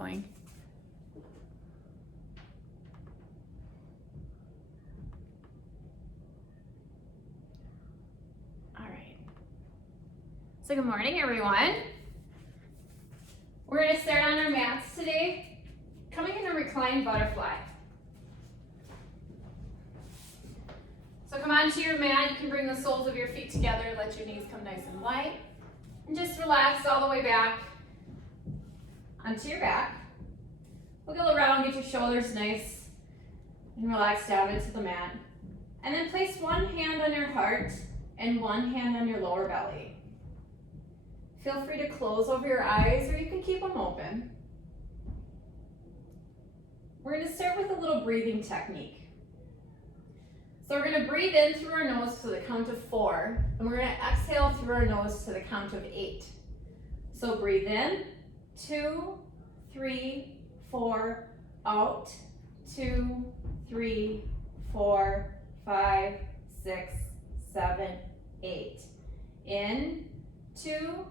going. All right. So good morning, everyone. We're going to start on our mats today, coming in a reclined butterfly. So come onto your mat. You can bring the soles of your feet together, let your knees come nice and wide, and just relax all the way back onto your back. Wiggle around, get your shoulders nice and relax down into the mat. And then place one hand on your heart and one hand on your lower belly. Feel free to close over your eyes or you can keep them open. We're going to start with a little breathing technique. So we're going to breathe in through our nose to the count of 4, and we're going to exhale through our nose to the count of 8. So breathe in, 2, 3, 4, out, 2, 3, 4, 5, 6, 7, 8. In, 2,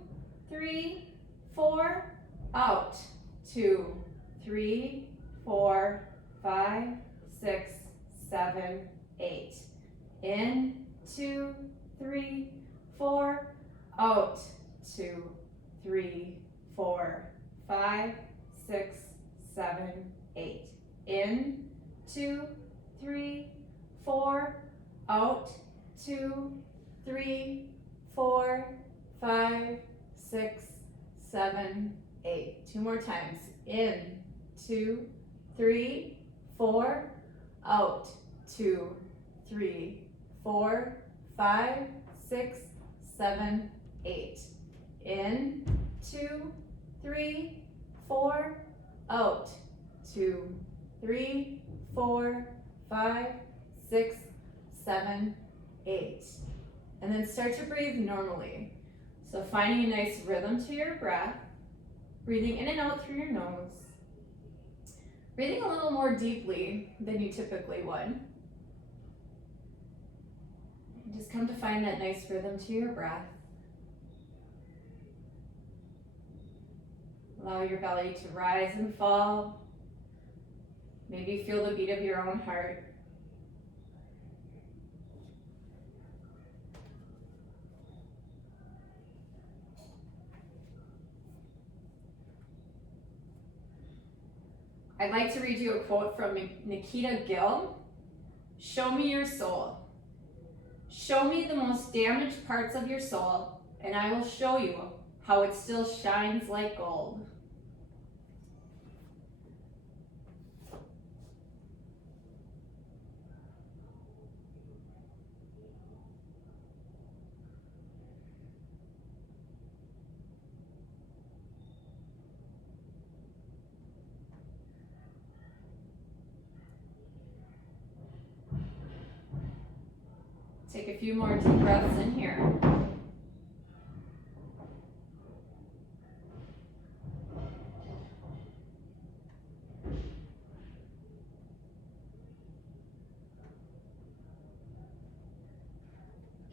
3, 4, out, 2, 3, 4, 5, 6, 7, 8. In, 2, 3, 4, out, 2, 3, 4, 5, 6, 7, 8. In, 2, 3, 4, out, 2, 3, 4, 5, 6, 7, 8. 2 more times. In, 2, 3, 4, out, 2, 3, 4, 5, 6, 7, 8. In, 2, 3, 4, out, 2, 3, 4, 5, 6, 7, 8. And then start to breathe normally. So finding a nice rhythm to your breath, breathing in and out through your nose, breathing a little more deeply than you typically would. And just come to find that nice rhythm to your breath. Allow your belly to rise and fall. Maybe feel the beat of your own heart. I'd like to read you a quote from Nikita Gill. Show me your soul. Show me the most damaged parts of your soul, and I will show you how it still shines like gold. Take a few more deep breaths in here.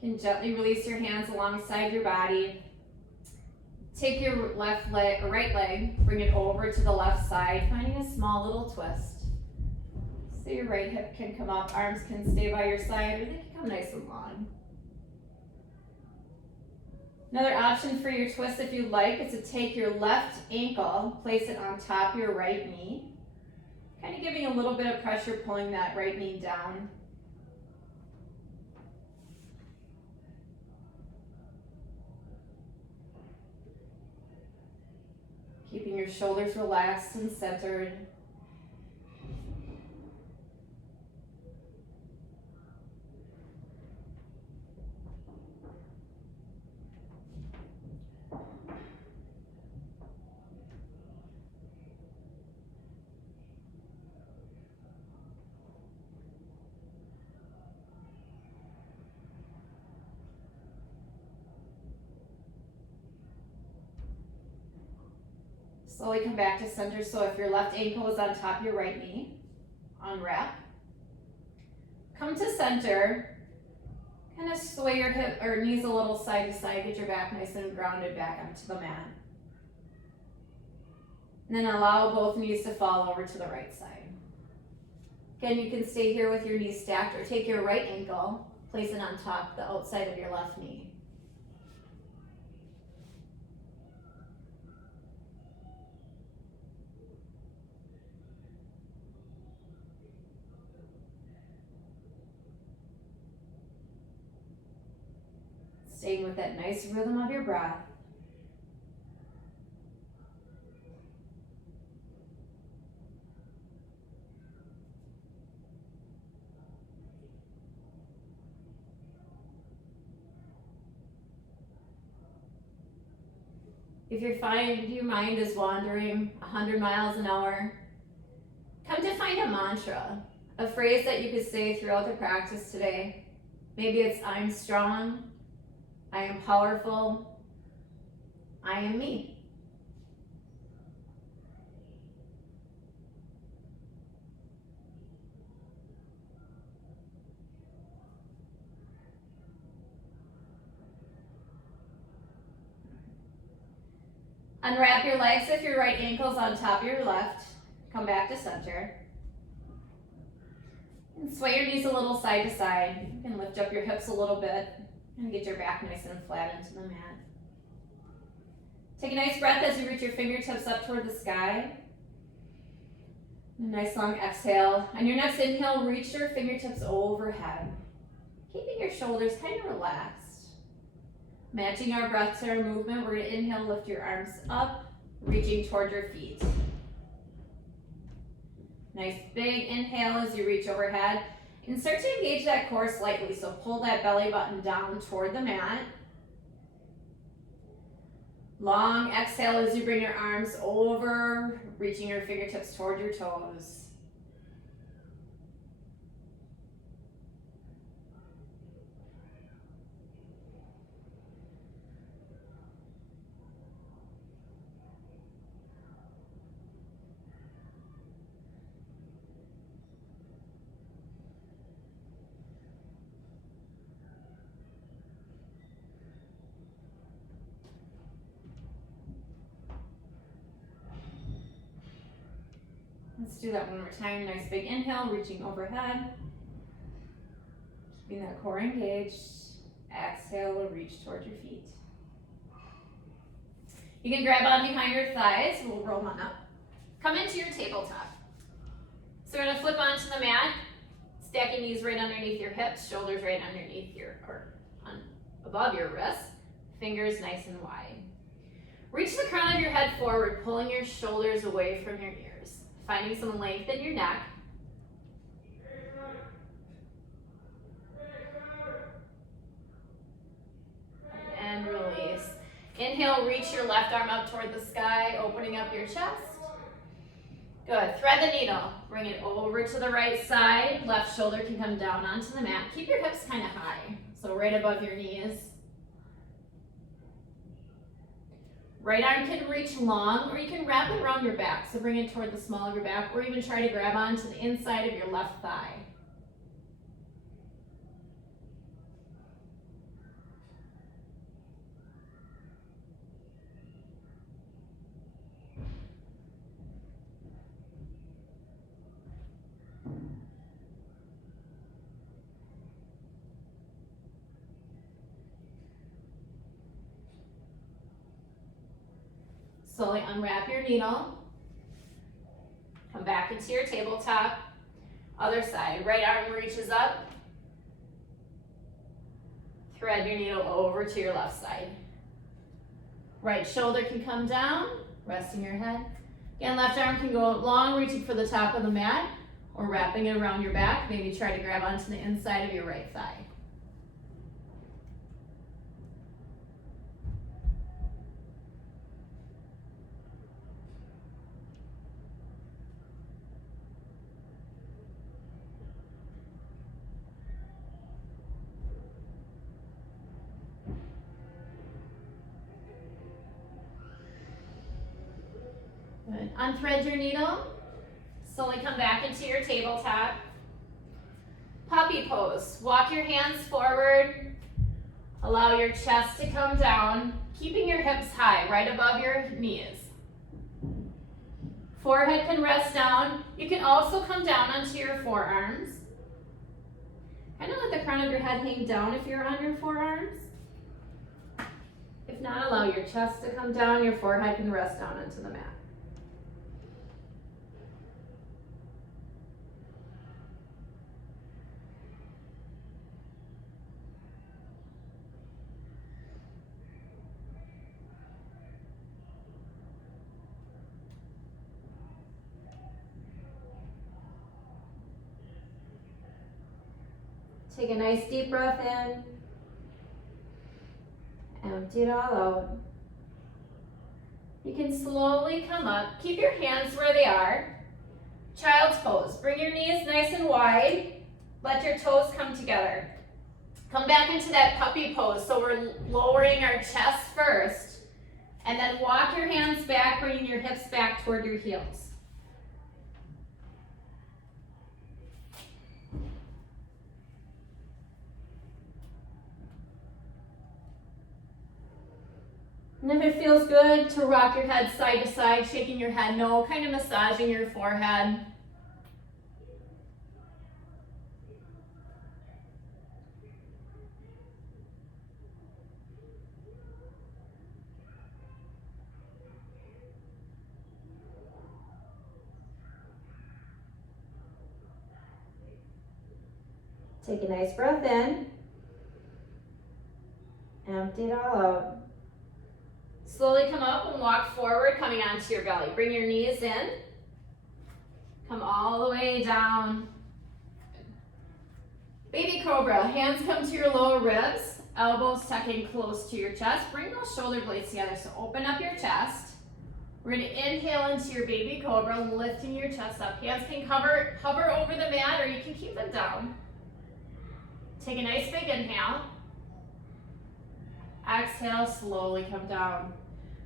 You can gently release your hands alongside your body. Take your left leg or right leg, bring it over to the left side, finding a small little twist. So your right hip can come up, arms can stay by your side, or they can come nice and long. Another option for your twist, if you'd like, is to take your left ankle, place it on top of your right knee, kind of giving a little bit of pressure, pulling that right knee down. Keeping your shoulders relaxed and centered. Slowly come back to center. So if your left ankle is on top of your right knee, unwrap. Come to center. Kind of sway your hip or knees a little side to side. Get your back nice and grounded back onto the mat. And then allow both knees to fall over to the right side. Again, you can stay here with your knees stacked or take your right ankle, place it on top, the outside of your left knee. Staying with that nice rhythm of your breath. If you find your mind is wandering 100 miles an hour, come to find a mantra, a phrase that you could say throughout the practice today. Maybe it's I'm strong, I am powerful, I am me. Unwrap your legs if your right ankle's on top of your left. Come back to center. And sway your knees a little side to side. You can lift up your hips a little bit and get your back nice and flat into the mat. Take a nice breath as you reach your fingertips up toward the sky. A nice long exhale. On your next inhale, reach your fingertips overhead, keeping your shoulders kind of relaxed. Matching our breath to our movement, we're going to inhale, lift your arms up, reaching toward your feet. Nice big inhale as you reach overhead. And start to engage that core slightly, so pull that belly button down toward the mat. Long exhale as you bring your arms over, reaching your fingertips toward your toes. Let's do that one more time. Nice big inhale, reaching overhead. Keeping that core engaged. Exhale, reach towards your feet. You can grab on behind your thighs. We'll roll on up. Come into your tabletop. So we're going to flip onto the mat. Stack your knees right underneath your hips, shoulders right underneath above your wrists. Fingers nice and wide. Reach the crown of your head forward, pulling your shoulders away from your ears. Finding some length in your neck. And release. Inhale, reach your left arm up toward the sky, opening up your chest. Good. Thread the needle. Bring it over to the right side. Left shoulder can come down onto the mat. Keep your hips kind of high, so right above your knees. Right arm can reach long, or you can wrap it around your back. So bring it toward the small of your back, or even try to grab onto the inside of your left thigh. Slowly unwrap your needle. Come back into your tabletop. Other side. Right arm reaches up. Thread your needle over to your left side. Right shoulder can come down, resting your head. Again, left arm can go long, reaching for the top of the mat, or wrapping it around your back. Maybe try to grab onto the inside of your right thigh. Good. Unthread your needle. Slowly come back into your tabletop. Puppy pose. Walk your hands forward. Allow your chest to come down, keeping your hips high, right above your knees. Forehead can rest down. You can also come down onto your forearms. Kind of let the crown of your head hang down if you're on your forearms. If not, allow your chest to come down. Your forehead can rest down onto the mat. Take a nice deep breath in. Empty it all out. You can slowly come up. Keep your hands where they are. Child's pose. Bring your knees nice and wide. Let your toes come together. Come back into that puppy pose. So we're lowering our chest first. And then walk your hands back, bringing your hips back toward your heels. And if it feels good to rock your head side to side, shaking your head no, kind of massaging your forehead. Take a nice breath in. Empty it all out. Slowly come up and walk forward, coming onto your belly. Bring your knees in. Come all the way down. Baby cobra. Hands come to your lower ribs. Elbows tuck in close to your chest. Bring those shoulder blades together. So open up your chest. We're going to inhale into your baby cobra, lifting your chest up. Hands can hover over the mat, or you can keep them down. Take a nice big inhale. Exhale, slowly come down.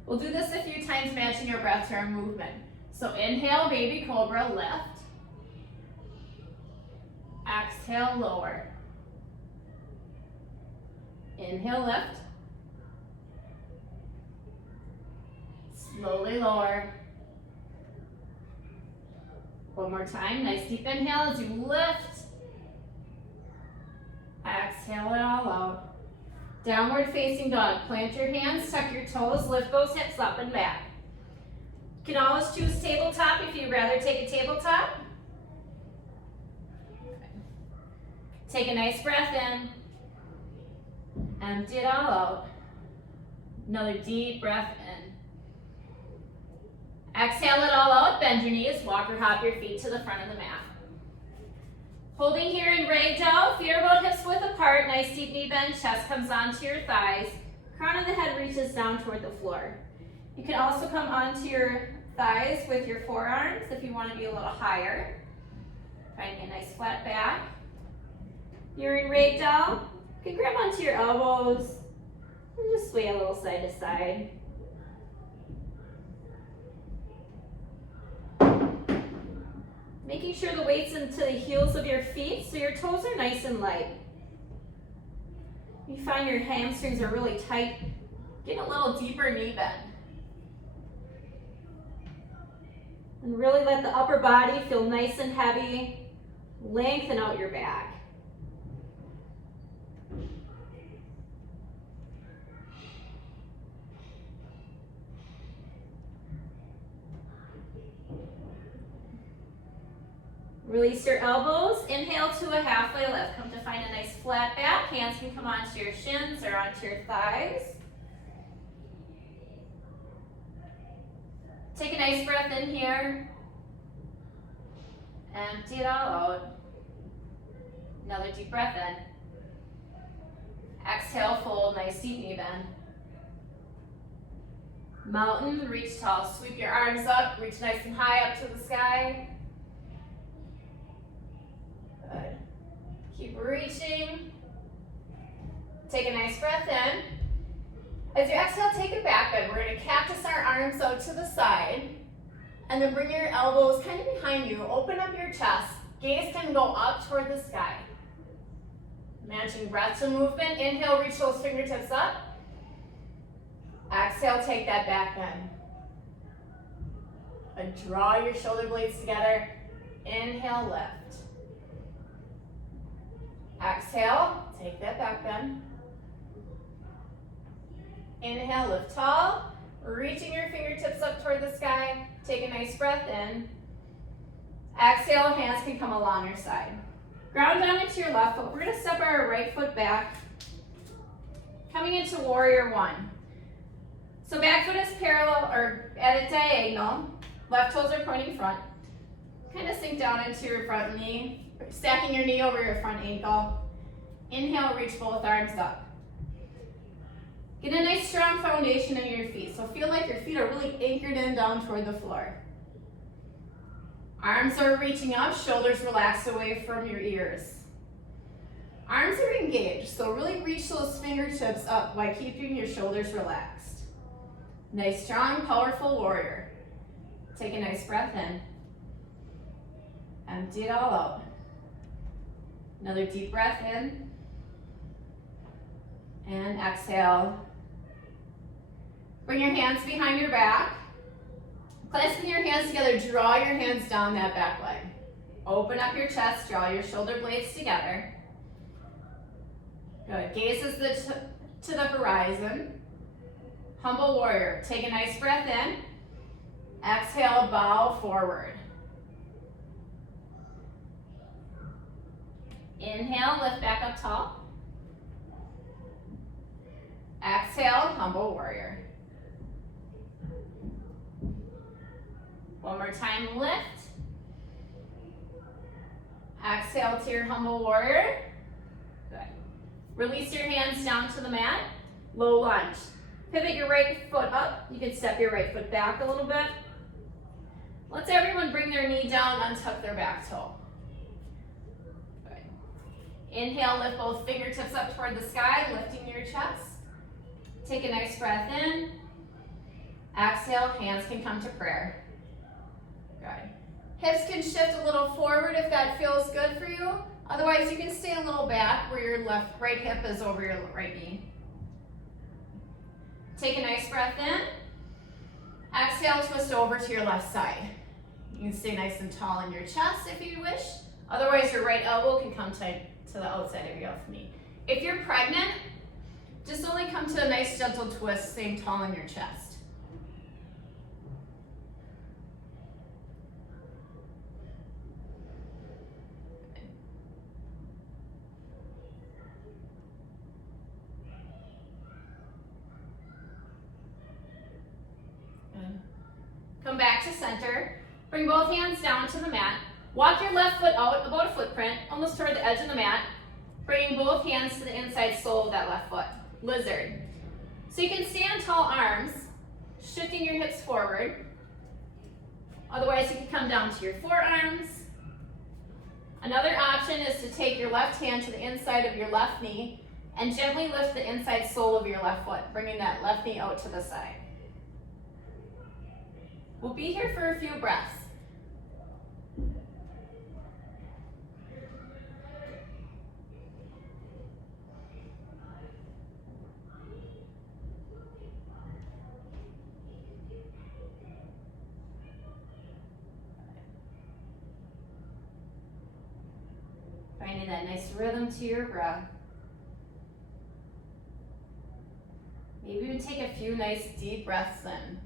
We'll do this a few times, matching your breath to our movement. So inhale, baby cobra, lift. Exhale, lower. Inhale, lift. Slowly lower. One more time, nice deep inhale as you lift. Exhale it all out. Downward facing dog. Plant your hands, tuck your toes, lift those hips up and back. You can always choose tabletop if you'd rather take a tabletop. Take a nice breath in. Empty it all out. Another deep breath in. Exhale it all out. Bend your knees. Walk or hop your feet to the front of the mat. Holding here in ragdoll, feet are about hips width apart, nice deep knee bend, chest comes onto your thighs, crown of the head reaches down toward the floor. You can also come onto your thighs with your forearms if you want to be a little higher. Finding a nice flat back. You're in ragdoll, you can grab onto your elbows and just sway a little side to side. Making sure the weight's into the heels of your feet so your toes are nice and light. You find your hamstrings are really tight, get a little deeper knee bend. And really let the upper body feel nice and heavy. Lengthen out your back. Release your elbows, inhale to a halfway lift. Come to find a nice flat back. Hands can come onto your shins or onto your thighs. Take a nice breath in here. Empty it all out. Another deep breath in. Exhale, fold, nice deep knee bend. Mountain, reach tall. Sweep your arms up, reach nice and high up to the sky. Good. Keep reaching. Take a nice breath in. As you exhale, take a back bend. We're going to cactus our arms out to the side. And then bring your elbows kind of behind you. Open up your chest. Gaze can go up toward the sky. Matching breath to movement. Inhale, reach those fingertips up. Exhale, take that back bend. Good. Draw your shoulder blades together. Inhale, lift. Exhale, take that back bend. Inhale, lift tall. Reaching your fingertips up toward the sky. Take a nice breath in. Exhale, hands can come along your side. Ground down into your left foot. We're going to step our right foot back. Coming into warrior one. So back foot is parallel or at a diagonal. Left toes are pointing front. Kind of sink down into your front knee. Stacking your knee over your front ankle. Inhale, reach both arms up. Get a nice strong foundation in your feet. So feel like your feet are really anchored in down toward the floor. Arms are reaching up, shoulders relax away from your ears. Arms are engaged, so really reach those fingertips up while keeping your shoulders relaxed. Nice, strong, powerful warrior. Take a nice breath in. Empty it all out. Another deep breath in. And exhale. Bring your hands behind your back. Clasping your hands together, draw your hands down that back leg. Open up your chest, draw your shoulder blades together. Good. Gaze to the horizon. Humble warrior. Take a nice breath in. Exhale, bow forward. Inhale, lift back up tall. Exhale, humble warrior. One more time, lift. Exhale to your humble warrior. Good. Release your hands down to the mat. Low lunge. Pivot your right foot up. You can step your right foot back a little bit. Let's everyone bring their knee down, untuck their back toe. Good. Inhale, lift both fingertips up toward the sky, lifting your chest. Take a nice breath in. Exhale, hands can come to prayer. Good. Hips can shift a little forward if that feels good for you. Otherwise, you can stay a little back where your right hip is over your right knee. Take a nice breath in. Exhale, twist over to your left side. You can stay nice and tall in your chest if you wish. Otherwise, your right elbow can come tight to the outside of your left knee. If you're pregnant, just only come to a nice gentle twist, staying tall in your chest. Come back to center. Bring both hands down to the mat. Walk your left foot out about a footprint, almost toward the edge of the mat. Bringing both hands to the inside sole of that left foot. Lizard. So you can stand tall arms, shifting your hips forward. Otherwise, you can come down to your forearms. Another option is to take your left hand to the inside of your left knee and gently lift the inside sole of your left foot, bringing that left knee out to the side. We'll be here for a few breaths. Finding that nice rhythm to your breath. Maybe even take a few nice deep breaths in.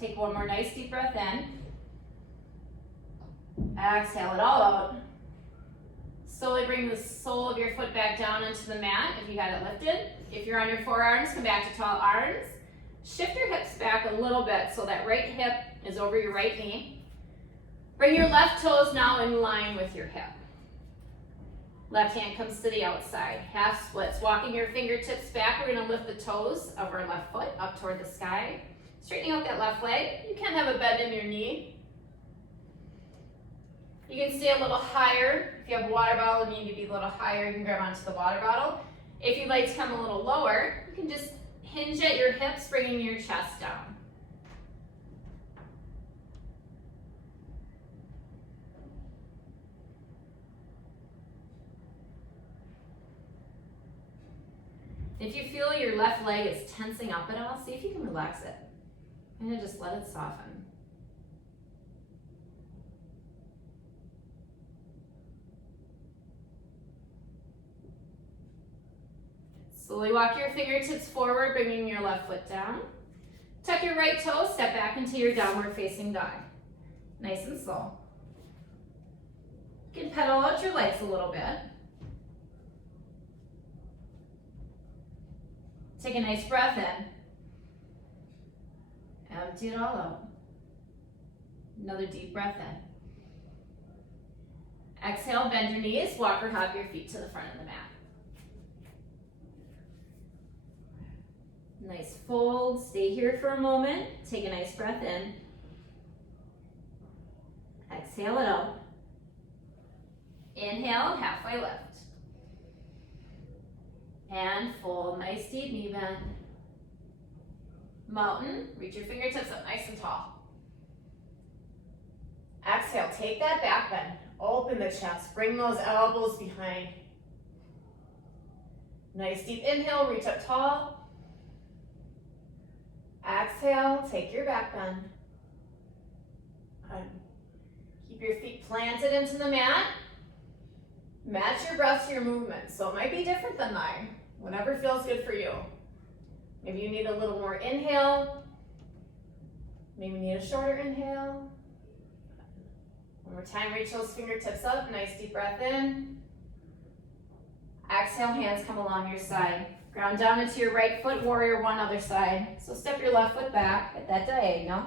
Take one more nice deep breath in. Exhale it all out. Slowly bring the sole of your foot back down into the mat if you got it lifted. If you're on your forearms, come back to tall arms. Shift your hips back a little bit so that right hip is over your right knee. Bring your left toes now in line with your hip. Left hand comes to the outside. Half splits. Walking your fingertips back, we're going to lift the toes of our left foot up toward the sky. Straightening out that left leg. You can have a bend in your knee. You can stay a little higher. If you have a water bottle and you need to be a little higher, you can grab onto the water bottle. If you'd like to come a little lower, you can just hinge at your hips, bringing your chest down. If you feel your left leg is tensing up at all, see if you can relax it. And then just let it soften. Slowly walk your fingertips forward, bringing your left foot down. Tuck your right toe, step back into your downward facing dog. Nice and slow. You can pedal out your legs a little bit. Take a nice breath in. Empty it all out. Another deep breath in. Exhale, bend your knees, walk or hop your feet to the front of the mat. Nice fold, stay here for a moment. Take a nice breath in. Exhale it out. Inhale, halfway lift. And fold, nice deep knee bend. Mountain, reach your fingertips up nice and tall. Exhale, take that back bend. Open the chest, bring those elbows behind. Nice deep inhale, reach up tall. Exhale, take your back bend. Keep your feet planted into the mat. Match your breath to your movement. So it might be different than mine. Whatever feels good for you. Maybe you need a little more inhale. Maybe you need a shorter inhale. One more time, reach those fingertips up. Nice deep breath in. Exhale, hands come along your side. Ground down into your right foot, warrior one, other side. So step your left foot back at that diagonal.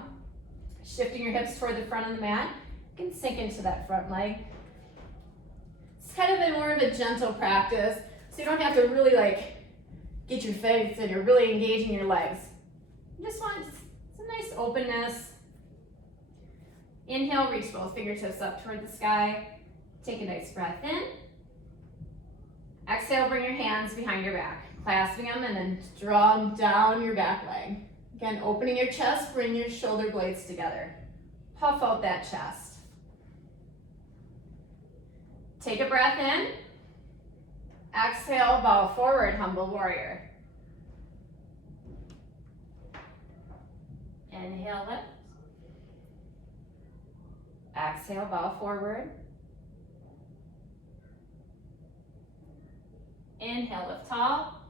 Shifting your hips toward the front of the mat. You can sink into that front leg. It's kind of more of a gentle practice, so you don't have to really get your face and you're really engaging your legs. You just want some nice openness. Inhale, reach both fingertips up toward the sky. Take a nice breath in. Exhale, bring your hands behind your back, clasping them and then draw them down your back leg. Again, opening your chest, bring your shoulder blades together. Puff out that chest. Take a breath in. Exhale, bow forward, humble warrior. Inhale, lift. Exhale, bow forward. Inhale, lift tall.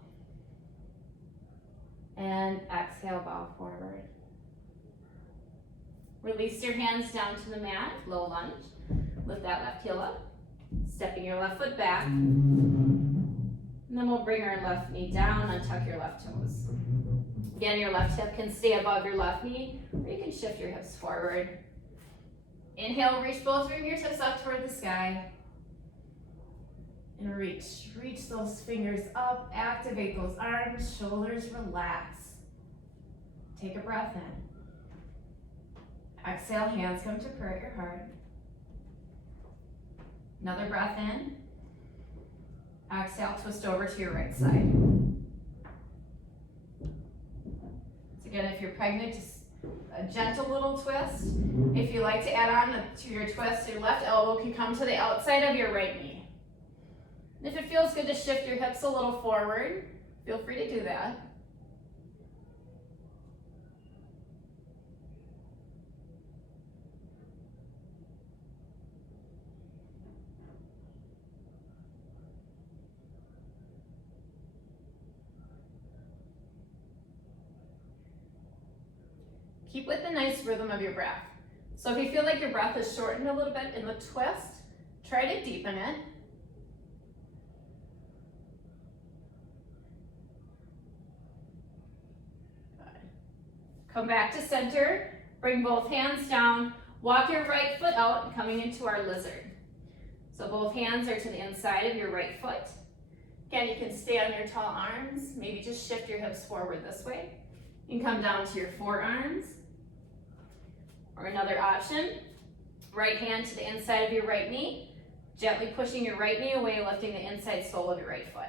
And exhale, bow forward. Release your hands down to the mat, low lunge. Lift that left heel up. Stepping your left foot back. And then we'll bring our left knee down, untuck your left toes. Again, your left hip can stay above your left knee, or you can shift your hips forward. Inhale, reach both fingertips up toward the sky. And reach those fingers up, activate those arms, shoulders, relax. Take a breath in. Exhale, hands come to prayer at your heart. Another breath in. Exhale, twist over to your right side. So again, if you're pregnant, just a gentle little twist. If you like to add on to your twist, your left elbow can come to the outside of your right knee. And if it feels good to shift your hips a little forward, feel free to do that. Keep with the nice rhythm of your breath. So if you feel like your breath is shortened a little bit in the twist, try to deepen it. Good. Come back to center, bring both hands down, walk your right foot out, coming into our lizard. So both hands are to the inside of your right foot. Again, you can stay on your tall arms, maybe just shift your hips forward this way. You can come down to your forearms. Or another option, Right hand to the inside of your right knee, gently pushing your right knee away, lifting the inside sole of your right foot.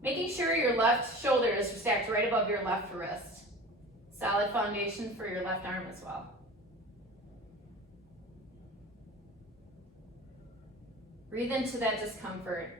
Making sure your left shoulder is stacked right above your left wrist. Solid foundation for your left arm as well. Breathe into that discomfort.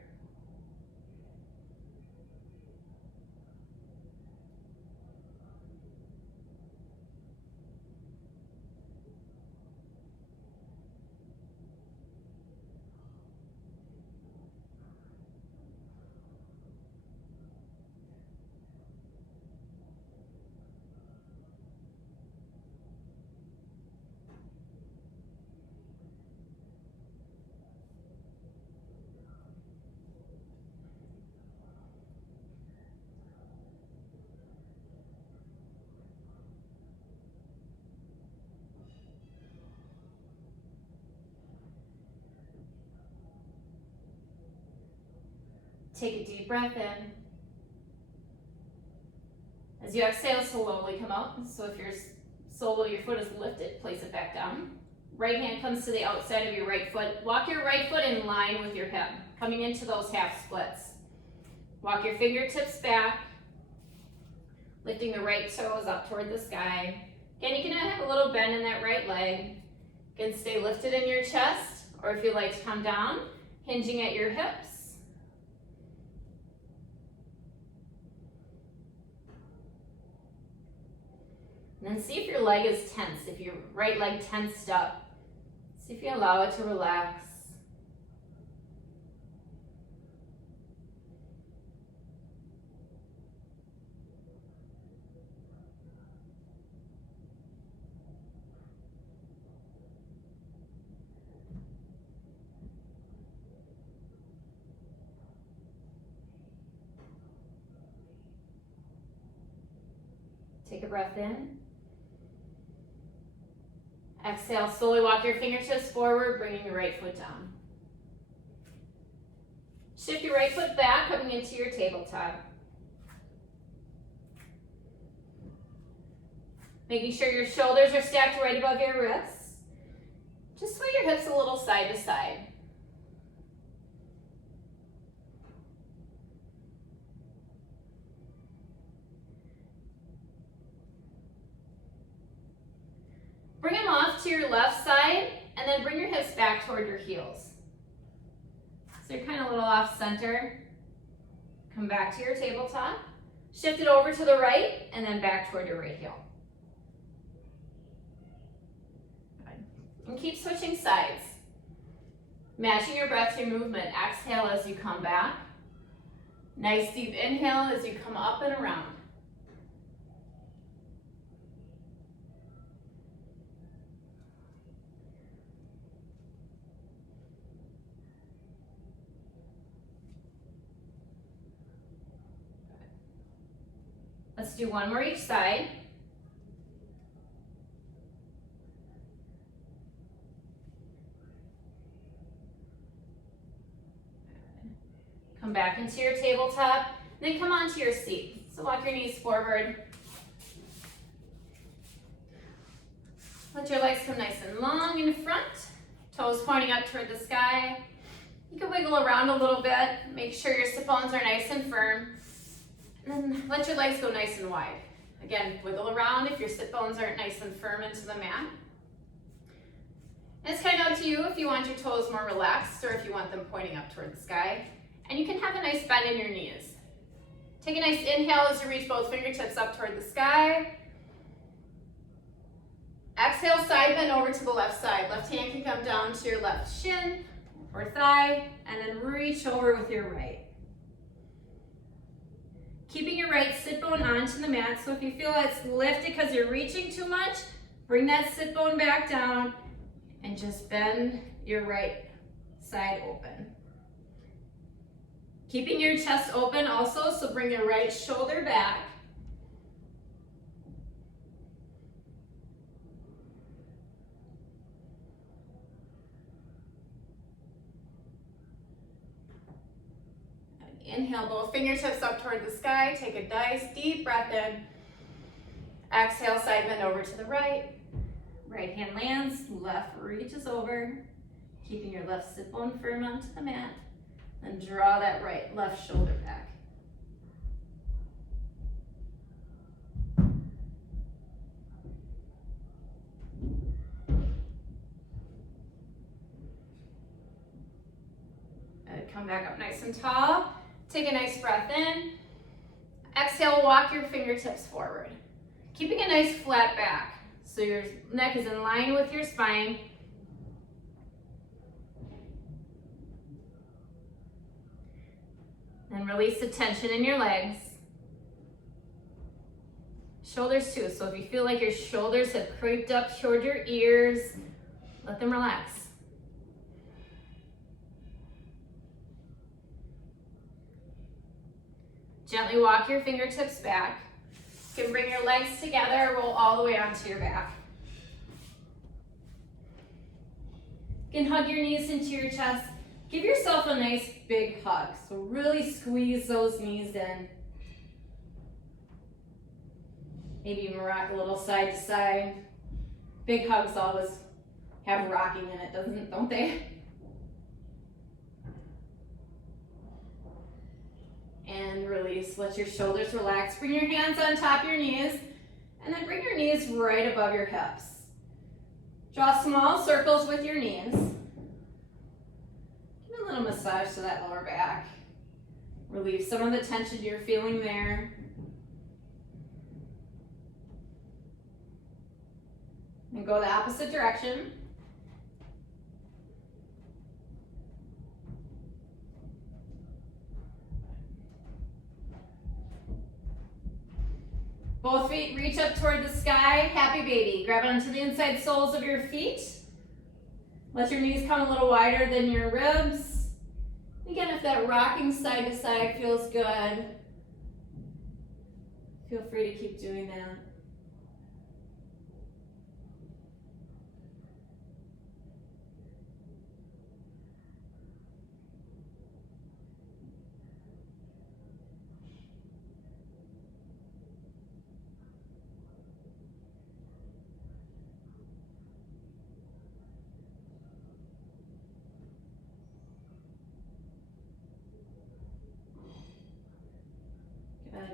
Take a deep breath in. As you exhale, slowly come out. So if your sole of your foot is lifted, place it back down. Right hand comes to the outside of your right foot. Walk your right foot in line with your hip, coming into those half splits. Walk your fingertips back, lifting the right toes up toward the sky. Again, you can have a little bend in that right leg. You can stay lifted in your chest, or if you like to come down, hinging at your hips. And then see if your leg is tense, if your right leg tensed up. See if you allow it to relax. Take a breath in. Exhale, slowly walk your fingertips forward, bringing your right foot down. Shift your right foot back, coming into your tabletop. Making sure your shoulders are stacked right above your wrists. Just sway your hips a little side to side. Bring them off to your left side, and then bring your hips back toward your heels. So you're kind of a little off center. Come back to your tabletop. Shift it over to the right, and then back toward your right heel. Good. And keep switching sides. Matching your breath to your movement. Exhale as you come back. Nice deep inhale as you come up and around. Let's do one more each side. Come back into your tabletop, then come onto your seat. So walk your knees forward. Let your legs come nice and long in front, toes pointing up toward the sky. You can wiggle around a little bit, make sure your sit bones are nice and firm. And then let your legs go nice and wide. Again, wiggle around if your sit bones aren't nice and firm into the mat. And it's kind of up to you if you want your toes more relaxed or if you want them pointing up toward the sky. And you can have a nice bend in your knees. Take a nice inhale as you reach both fingertips up toward the sky. Exhale, side bend over to the left side. Left hand can come down to your left shin or thigh, and then reach over with your right. Keeping your right sit bone onto the mat, so if you feel it's lifted because you're reaching too much, bring that sit bone back down and just bend your right side open. Keeping your chest open also, so bring your right shoulder back. Inhale, both fingertips up toward the sky. Take a nice deep breath in. Exhale, side bend over to the right. Right hand lands, left reaches over, keeping your left sit bone firm onto the mat. And draw that left shoulder back. And come back up nice and tall. Take a nice breath in. Exhale, walk your fingertips forward. Keeping a nice flat back. So your neck is in line with your spine. And release the tension in your legs. Shoulders too. So if you feel like your shoulders have creeped up toward your ears, let them relax. Gently walk your fingertips back. You can bring your legs together, roll all the way onto your back. You can hug your knees into your chest. Give yourself a nice big hug. So really squeeze those knees in. Maybe even rock a little side to side. Big hugs always have rocking in it, don't they? And release, let your shoulders relax. Bring your hands on top of your knees, and then bring your knees right above your hips. Draw small circles with your knees. Give a little massage to that lower back. Relieve some of the tension you're feeling there. And go the opposite direction. Both feet reach up toward the sky. Happy baby. Grab onto the inside soles of your feet. Let your knees come a little wider than your ribs. Again, if that rocking side to side feels good, feel free to keep doing that.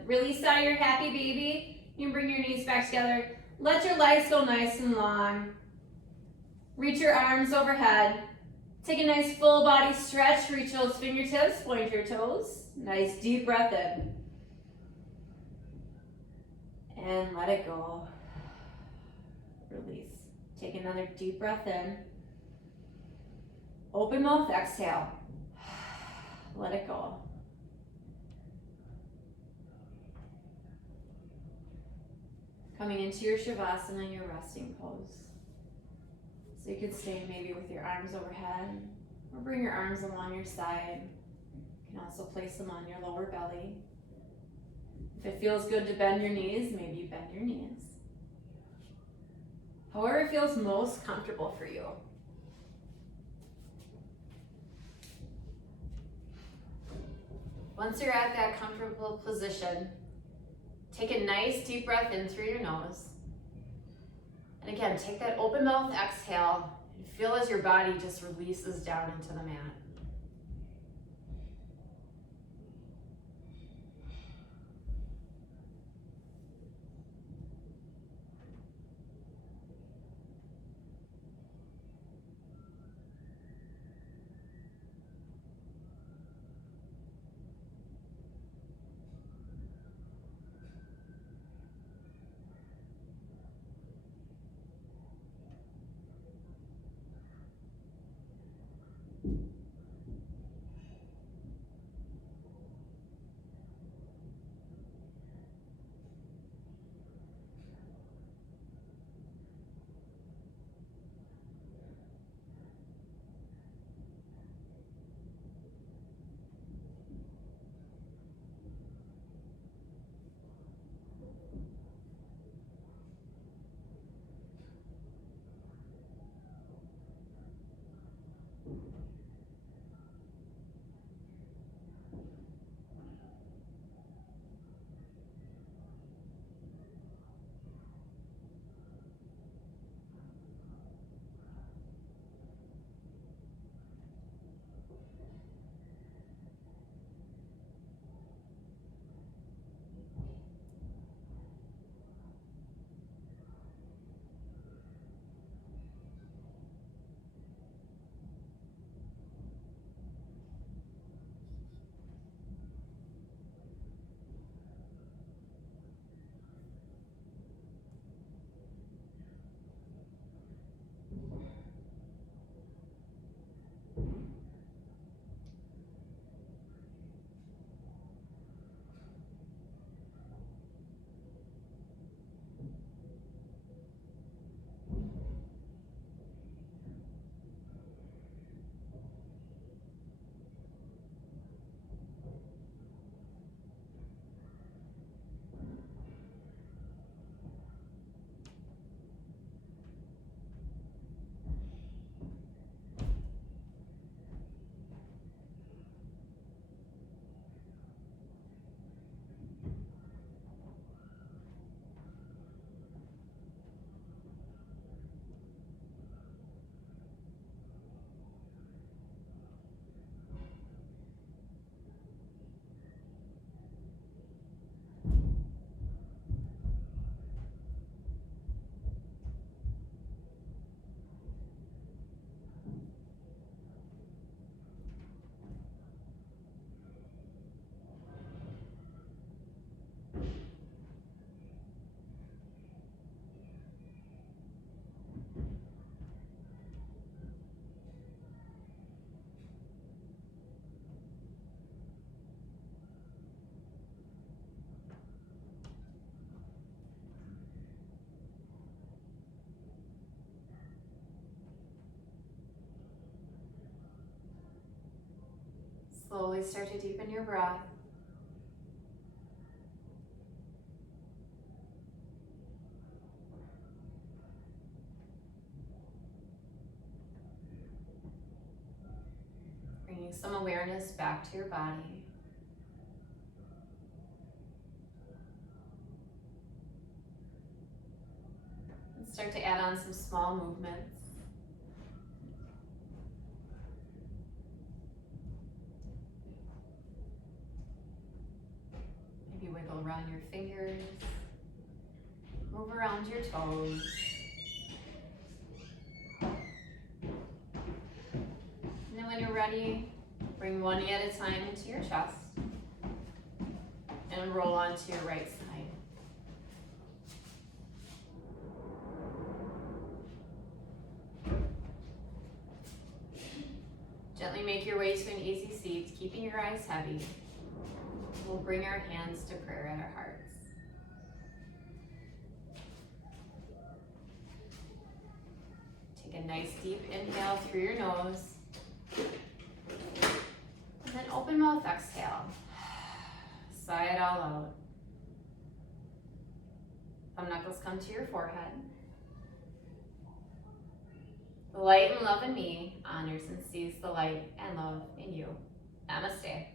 Release out your happy baby. You can bring your knees back together. Let your legs go nice and long. Reach your arms overhead. Take a nice full body stretch. Reach those fingertips, point your toes. Nice deep breath in. And let it go. Release. Take another deep breath in. Open mouth, exhale. Let it go. Coming into your Shavasana, your resting pose. So you could stay maybe with your arms overhead, or bring your arms along your side. You can also place them on your lower belly. If it feels good to bend your knees, maybe you bend your knees. However it feels most comfortable for you. Once you're at that comfortable position, take a nice deep breath in through your nose. And again, take that open mouth exhale and feel as your body just releases down into the mat. Slowly start to deepen your breath. Bringing some awareness back to your body. And start to add on some small movements. Maybe wiggle around your fingers. Move around your toes. And then when you're ready, bring one knee at a time into your chest and roll onto your right side. Gently make your way to an easy seat, keeping your eyes heavy. We'll bring our hands to prayer at our hearts. Take a nice deep inhale through your nose. And then open mouth exhale. Sigh it all out. Thumb knuckles come to your forehead. The light and love in me honors and sees the light and love in you. Namaste.